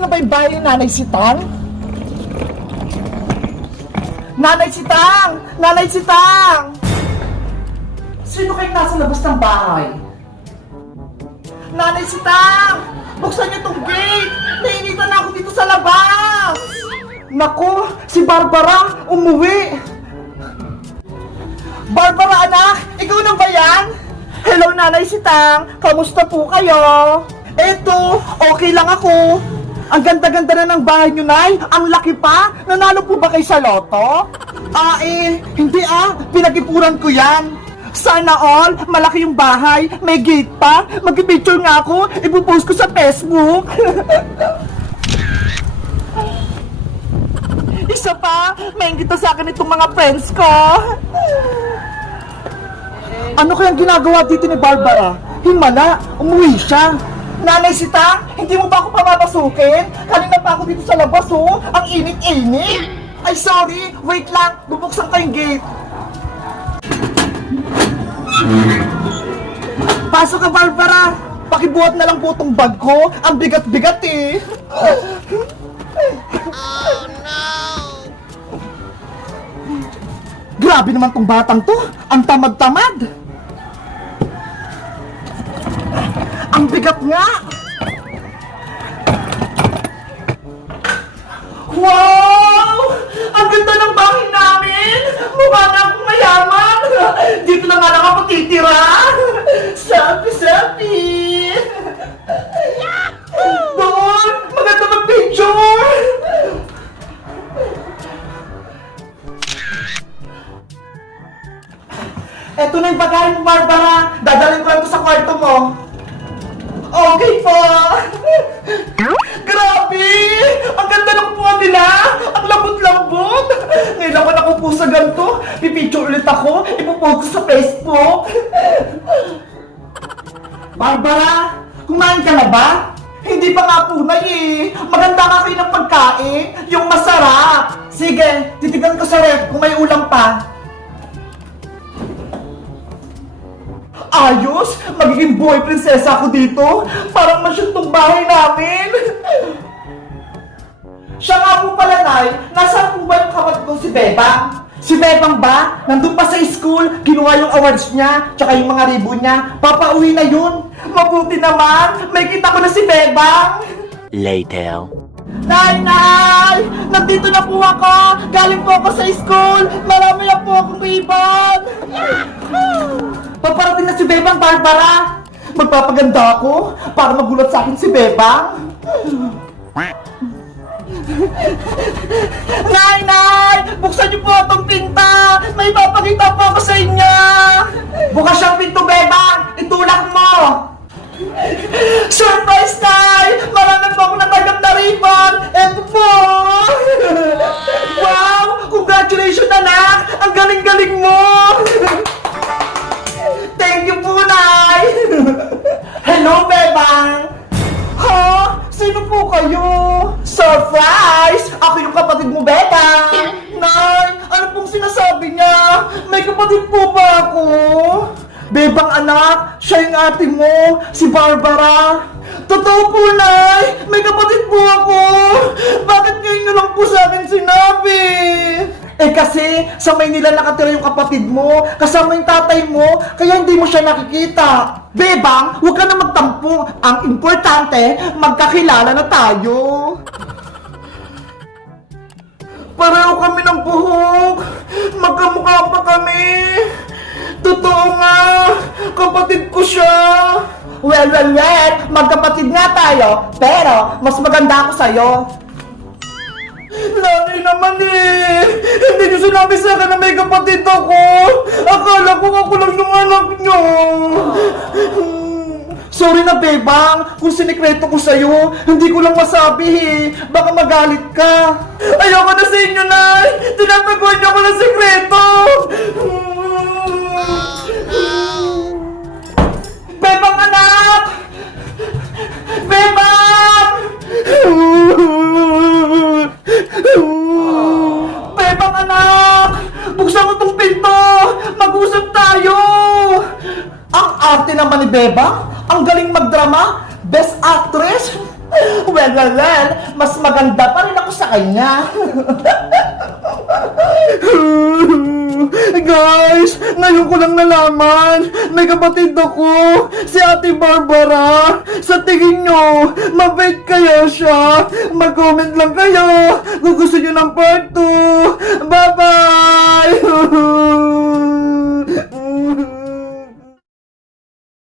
ba yung Nanay Sitang? Nanay Sitang! Nanay Sitang! Sino kayong nasa labas ng bahay? Nanay Sitang! Buksan niyo tong gate! Nainitan na ako dito sa labas! Naku, si Barbara umuwi! Barbara anak, ikaw na ba yan? Hello Nanay Sitang, kamusta po kayo? Eto, okay lang ako. Ang ganda-ganda na ng bahay niyo, Nay. Ang laki pa. Nanalo po ba kayo sa loto? Ah, eh, hindi ah. Pinag-ipuran ko yan. Sana all, malaki yung bahay, may gate pa. Mag-picture nga ako, ipopost ko sa Facebook. Isa pa, may kita sa akin itong mga friends ko. Ano kayang ginagawa dito ni Barbara? Himala, umuwi siya. Nanay Sita, hindi mo ba papapasukin? Kanina pa ako dito sa labas, oh. Ang init-init. Ay, sorry. Wait lang. Bubuksan ko yung gate. Pasok ka, Barbara. Pakibuhat na lang po itong bag ko. Ang bigat-bigat, eh. Grabe naman tong batang to. Ang tamad-tamad. Ang bigat nga. Dito na nga lang ako titira! Selfie, selfie! Doon! Maganda mag-picture! Eto na yung pagkain mo, Barbara. Dadalhin ko lang to sa kwarto mo. Okay po. Grabe! Ang ganda ng puwan nila! Ang lambot-lambot! Ngayon ako nakupo sa ganito. Pipicture ulit ako. Ipopost ko sa Facebook. Barbara, kumain ka na ba? Hindi pa nga punay eh. Maganda nga kayo ng pagkain. Yung masarap. Sige, titigan ko sa ref kung may ulam pa. Ayos! Magiging boy prinsesa ako dito! Parang masyong tong bahay namin! Siya nga po pala, Nay, nasaan po ba yung kapatid kong si Bebang? Si Bebang ba? Nandun pa sa school, kinuha yung awards niya, tsaka yung mga ribbon niya. Papauwi na yun! Mabuti naman! May kita ko na si Bebang! Later. Nay, Nay! Nandito na po ako! Galing po ako sa school! Marami na po akong ribbon! Paparating na si Bebang, Barbara! Magpapaganda ako para magulat sa akin si Bebang! Nay, Nay! Buksan niyo po itong pinta! May papakita po ako sa inyo! Bukas siyang pinto, Bebang! Itulak mo! Surprise, Tay! Marami po ako natanggap na ribbon! Eto po! wow! Congratulations, anak! Ang galing-galing mo! Kapatid po ba ako? Bebang anak, siya yung ate mo, si Barbara. Totoo po, Nay! May kapatid po ako! Bakit ngayon nyo lang po sa akin sinabi? Eh kasi, sa Maynila nakatira yung kapatid mo, kasama yung tatay mo, kaya hindi mo siya nakikita. Bebang, huwag ka na magtampo. Ang importante, magkakilala na tayo. Pareho kami pa kami. Totoo nga, kapatid ko siya. Well, well, well, magkapatid nga tayo, pero mas maganda ako sa'yo. Nanay naman eh! Hindi niyo sinabi sa akin na may kapatid ako! Akala ko ako lang yung anak niyo! Sorry na, Bebang! Kung sinikreto ko sa'yo, hindi ko lang masabi eh! Baka magalit ka! Ayoko na sa inyo, Nay! Tinataguan naman ni Bebang. Ang galing magdrama. Best actress. Well, well, well, mas maganda pa rin ako sa kanya. Guys, ngayon ko lang nalaman, may kapatid ako, si Ate Barbara. Sa tingin nyo, mabait kaya siya? Mag-comment lang kayo kung gusto nyo ng part 2. Bye-bye!